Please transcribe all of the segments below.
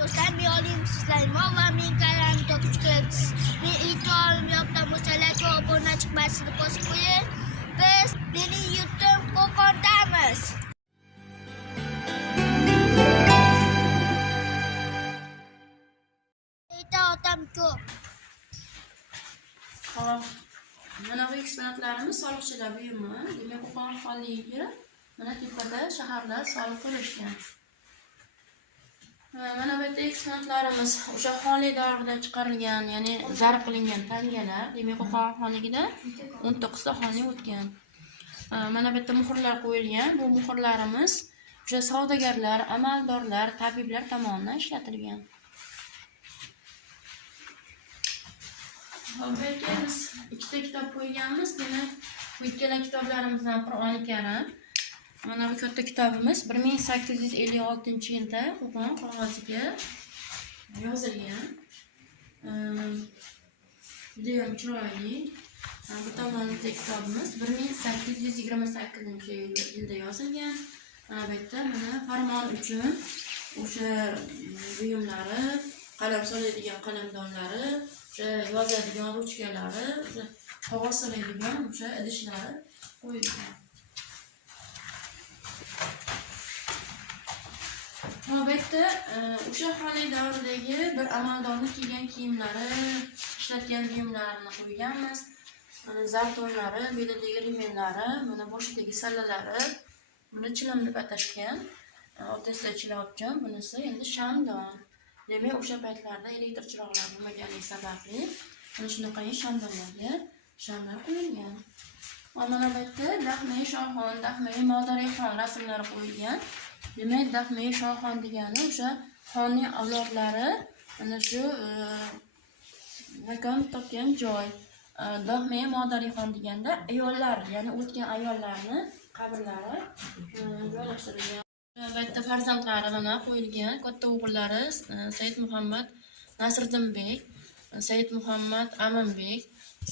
do'stlar, men Olim Sulaymon va men kanalni topish keraksiz. Men ilk olim yoqdan bo'lsalar, obunachi tugmasini bosib qo'ying. Biz mening yurtim Qo'qondamiz. Otam ko'p. Hop. Mana bu eksponatlarimiz soliqchilar buyumi. Demak, Qo'qon xonligi mana tepada shaharlar soliq to'lashgan. Mana bu yerda eksponatlarimiz o'sha xonlik davrida chiqarilgan, ya'ni zarb qilingan tangalar. Demak, Qo'qon xonligida 19 ta xonlik o'tgan. Mana bu yerda muhrlar qo'yilgan. Bu muhrlarimiz o'sha savdogarlar, amaldorlar, tabiblar tomonidan ishlatilgan. Bu yerga biz ikkita kitob qo'yganmiz. Demak, bu ikkala kitoblarimizdan Qur'oni Karim. Mana bu katta kitobimiz 1856-yilda Qo'qon qog'oziga yozilgan. Judayam chiroyli. Bu tomonimizda kitobimiz 1828-yilda yozilgan. Mana bu yerda mana farmon uchun o'sha buyumlari, qalam soladigan qalamdonlari, o'sha yozadigan ruchkalari, o'sha qog'oz soladigan o'sha idishlari qo'yilgan. Bu yerda o'sha xonlik davridagi bir amaldorning kiygan kiyimlari, ishlatgan buyumlarini qo'yganmiz. Mana zartonlari, belidagi rimellari, mana boshidagi sallalari, buni chilim deb atashgan. O'rtasida chilobjon, bunisi endi shamdon. Demak, o'sha paytlarda elektr chiroqlar bo'lmaganligi sababli mana shunaqangi shamdonlarga shamlar qo'yilgan. Mana bu yerda Dahmay Shohon, Dahmay Modarixon rasmlari qo'yilgan. Demak, Dahmay Shohon degani o'sha xonning avlodlari mana shu makon topgan joy. Dahmay Modarixon deganda ayollar, ya'ni o'tgan ayollarni qabrlari joylashtirilgan. Bu yerda farzandlari mana qo'yilgan. Katta o'g'illari Said Muhammad Nasriddinbek, Said Muhammad Aminbek,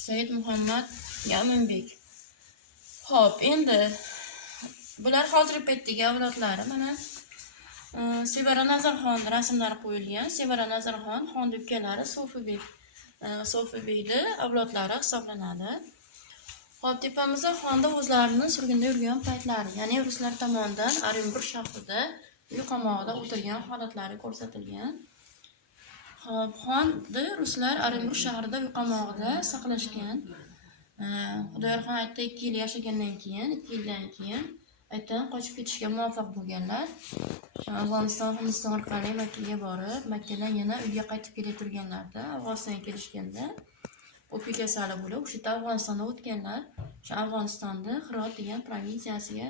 Said Muhammad Yaminbek. Xo'p, endi bular hozirgi paytdagi avlodlari. Mana Sevara Nazarxon rasmlari qo'yilgan. Sevara Nazarxon xon ukalari Sofibekning avlodlari hisoblanadi. Xo'p, tepamizda xonda o'zlarini surgunda yurgan paytlari, ya'ni ruslar tomonidan Orenburg shahrida uy qamog'ida o'tirgan holatlari ko'rsatilgan. Xo'p, xonni ruslar Orenburg shahrida uy qamog'ida saqlashgan. Xudoyorxon aytdi 2 yil yashagandan keyin, 2 yildan keyin aytdan qochib ketishga muvaffaq bo'lganlar. Afg'oniston, Hindiston orqali Makkaga borib, Makkadan yana uyga qaytib kelaturganlarda, Afg'onistonga kelishganda o'pi kasali bo'lib, o'sha Afg'onistonda o'tganlar. O'sha Afg'onistonda Hirot degan provinsiyasiga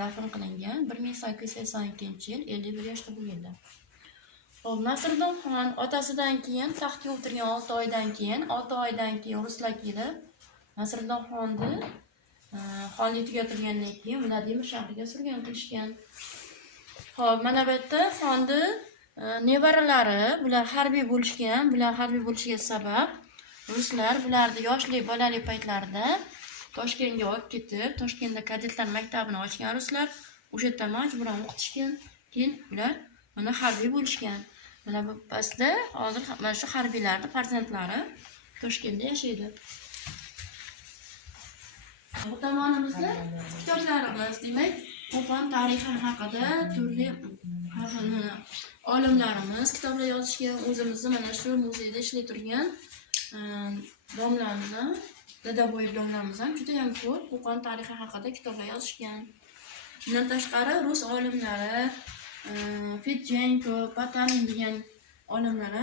dafn qilingan 1882-yil 51 yoshda bo'lganlar. Xo'p, Nasriddin xon otasidan keyin taxtga o'tirgan 6 oydan keyin ruslar kelib Nasriddin xonni xonlik tugatilgandan keyin Vladimir shahriga surgun qilishgan. Xo'p, mana bu yerda xonni nevaralari, bular harbiy bo'lishgan. Bular harbiy bo'lishiga sabab ruslar bularni yoshlik, bolalik paytlarida Toshkentga olib ketib, Toshkentda kadetlar maktabini ochgan ruslar o'sha yerda majburan o'qitishgan. Keyin ular mana harbiy bo'lishgan. Mana bu pastda hozir mana shu harbiylarning farzandlari Toshkentda yashaydi. Bu tomonimizda kitoblarimiz, demak, Qo'qon tarixi haqida turli olimlarimiz kitoblar yozishgan. O'zimizni mana shu muzeyda ishlay turgan domlamiz, Dadaboyev domlamiz ham juda ham ko'p Qo'qon tarixi haqida kitoblar yozishgan. Bundan tashqari rus olimlari Fedchenko, Patanin degan olimlar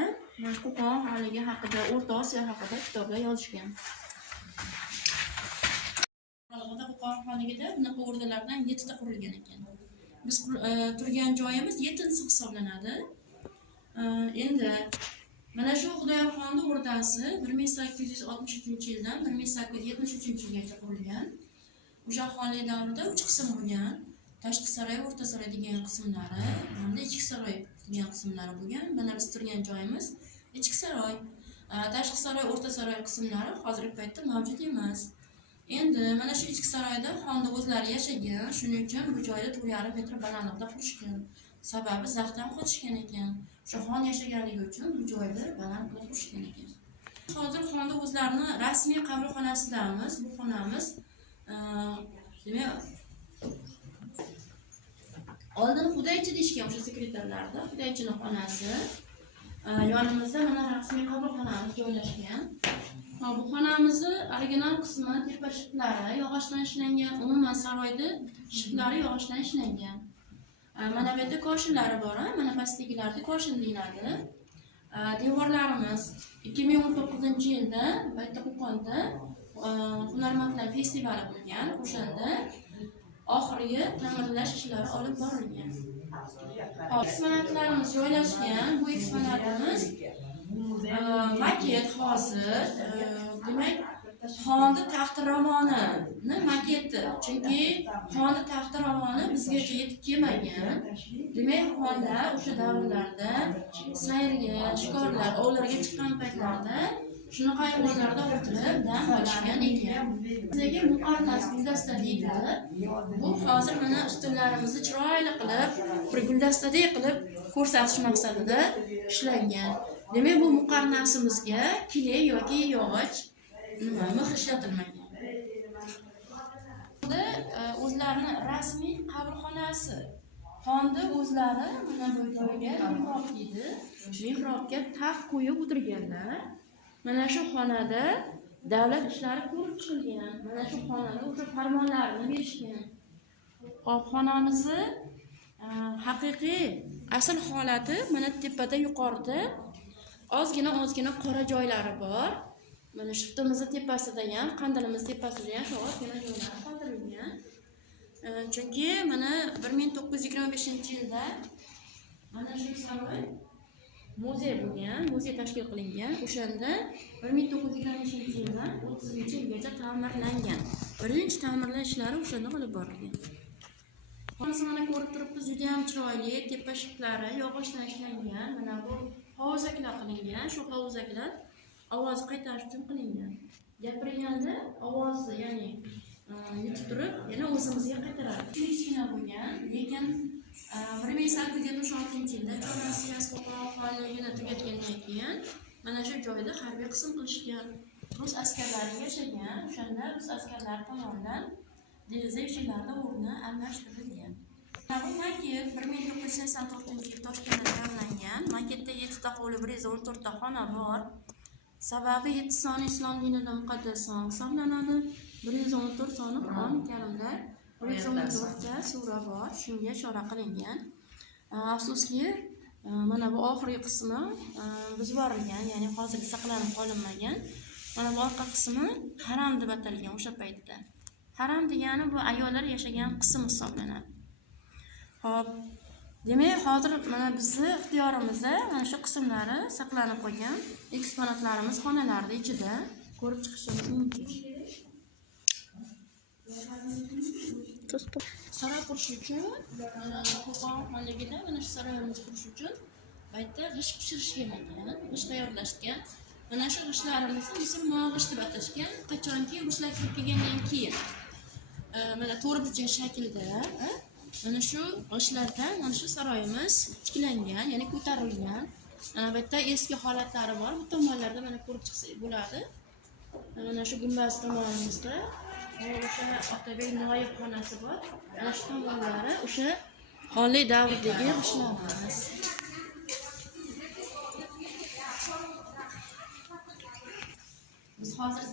mana Qo'qon xonligi haqida, O'rta Osiyo haqida kitoblar yozishgan. Qo'qon xonligida bunaqa o'rdalardan 7 ta qurilgan ekan. Biz turgan joyimiz 7-si hisoblanadi. Endi mana shu Xudoyorxonning o'rdasi 1863-yildan 1873-yilgacha qurilgan. O'sha xonlik davrida 3 qism bo'lgan. Tashqi saroy, o'rta saroy degan qismlari, hamda ichki saroy degan qismlari bo'lgan. Mana biz turgan joyimiz ichki saroy. Tashqi saroy, o'rta saroy qismlari hozirgi paytda mavjud emas. Endi mana shu ichki saroyda xonda o'zlari yashagan, shuning uchun bu joyda 4,5 metr balandlikda qurishgan. Sababi zaxdan qochishgan ekan. o'sha xon yashaganligi uchun bu joyni baland qilib qurishgan ekan. Hozir xonda o'zlarini rasmiy qabulxonasidamiz. Bu xonamiz demak oldin Xudaychi deyishgan o'sha sekretarlarda, Xudaychining xonasi. Yonimizda mana rasmiy qabulxonamiz joylashgan. Bu xonamizni original qismi tepa shiftlari yog'ochdan ishlangan, umuman saroyda shiftlari yog'ochdan ishlangan. Mana bu yerda koshinlari bor, mana pastdagilarda koshin deyiladi. Devorlarimiz 2019-yilda Bayta Qo'qonda hunarmandlar festivali bo'lgan. O'shanda oxirgi ta'mirlash ishlari olib borilgan. Eksponatlarimiz joylashgan. Bu eksponatimiz maket hozir. Demak, xonni taxtiravonini maketi. Chunki xonni taxtiravoni bizgacha yetib kelmagan. Demak, xonlar o'sha davrlarda sayrga, shikorlar, ovlarga chiqqan paytlarda shunaqa hayvonlarda o'tirib dam olishgan ekan. Bizga muqarnas guldasta deydi. Bu hozir mana ustunlarimizni chiroyli qilib, bir guldastadek qilib ko'rsatish maqsadida ishlangan. Demak, bu muqarnasimizga kile yoki yog'och mix ishlatilmagan. Bunda o'zlarini rasmiy qabulxonasi. Xonni o'zlari mana bu joyga mihrob deydi. Mihrobga taxt qo'yib o'tirganlar. Mana shu xonada davlat ishlari ko'rib chiqilgan. Mana shu xonada o'sha farmonlarni berishgan. Hop, xonamizni haqiqiy asl holati mana tepada yuqorida ozgina qora joylari bor. Mana shiftimizni tepasida ham, qandilimiz tepasida ham shu ozgina joylar qoldirilgan. Chunki mana 1925-yilda mana shu saroy muzey bo'lgan, muzey tashkil qilingan. O'shanda 1925-yildan 30-yilgacha ta'mirlangan. Birinchi ta'mirlash ishlari o'shanda olib borilgan. Hozir mana ko'rib turibmiz, juda ham chiroyli, tepa shiftlari yog'ochdan ishlangan. Mana bu hovuzaklar qilingan. Shu hovuzaklar ovozni qaytarish uchun qilingan. Gapirganda ovozni, ya'ni yetib turib, yana o'zimizga qaytaradi. Kichkina bo'lgan, lekin 1976-yilda Chor Rossiyasi qo'qonligini tugatgandan keyin mana shu joyda harbiy qism qilishgan. Rus askarlari yashagan. O'shanda rus askarlari tomonidan deraza eshiklarida o'rni almashtirilgan. Bu maket 1984-yil Toshkentda tayyorlangan. Maketda 7 ta hovli, 114 ta xona bor. Sababi 7 soni islom dinida muqaddas son hisoblanadi. 114 soni Qur'oni Karimda 114 ta sura bor. Shunga ishora qilingan. Afsuski, mana bu oxirgi qismi buzib yuborilgan, ya'ni hozirgi saqlanib qolinmagan. Mana bu orqa qismi haram deb atalgan o'sha paytda. Haram degani bu ayollar yashagan qism hisoblanadi. Xo'p, demak, hozir mana bizni ixtiyorimizda mana shu qismlari saqlanib qolgan eksponatlarimiz xonalarida ichida ko'rib chiqishimiz mumkin. Saroy qurish uchun Qo'qon xonligida mana shu saroyimizni qurish uchun baytda g'isht pishirishgan ekan, g'isht tayyorlashgan. Mana shu g'ishtlarimizni musulmon g'isht deb atashgan. Qachonki ruslar kirib kelgandan keyin mana to'rtburchak shaklda mana shu g'ishtlardan mana shu saroyimiz tiklangan, ya'ni ko'tarilgan. Mana bu yerda eski holatlari bor. Bu tomonlarda mana ko'rib chiqsak bo'ladi. Mana shu gumbaz tomonimizda o'sha Otabek Noyev xonasi bor. Mana shu tomonlari o'sha xonlik davridagi g'ishtlarimiz. Biz hozir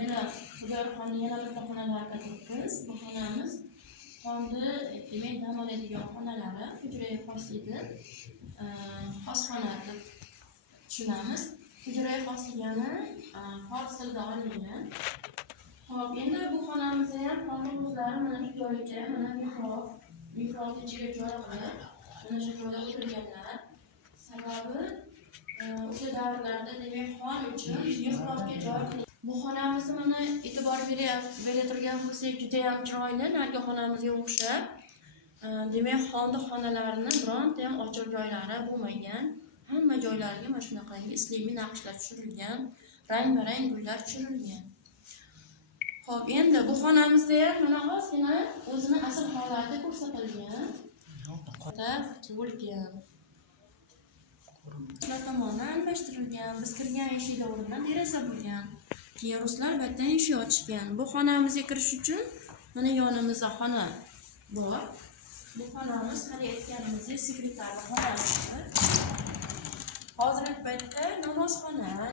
yana Xudoyorxonni yana bitta xonalarga turibmiz. Bu xonamiz xonni demak dam oladigan xonalari, hujraga xoslaydi. Xos xona deb tushunamiz. Hujraga xos degani fors tilida olingan. Xo'p, endi bu xonamizda ham xonning o'zlari mana shu joyga, mana mihrob ichiga joy qilib, mana shu joyda o'tirganlar. Sababi o'sha davrlarda demak xon uchun mihrobga joy qilingan. Bu xonamizni mana e'tibor bera turgan bo'lsak, juda ham chiroyli, narigi xonamizga o'xshab. Demak, xonning xonalarini bironta ham ochiq joylari bo'lmagan. Hamma joylariga mana shunaqangi islomiy naqshlar tushirilgan, rang-barang gullar tushirilgan. Xo'p, endi bu xonamizda ham mana ozgina o'zini asl holatida ko'rsatilgan. Bo'lgan. Ruslar tomonidan almashtirilgan. Biz kirgan eshikda o'rnidan deraza bo'lgan. Keyin ruslar bu yerdan eshik ochishgan. Bu xonamizga kirish uchun mana yonimizda xona bor. Bu xonamiz hali aytganimizdek sekretarning xonasi. Hozirgi paytda namozxona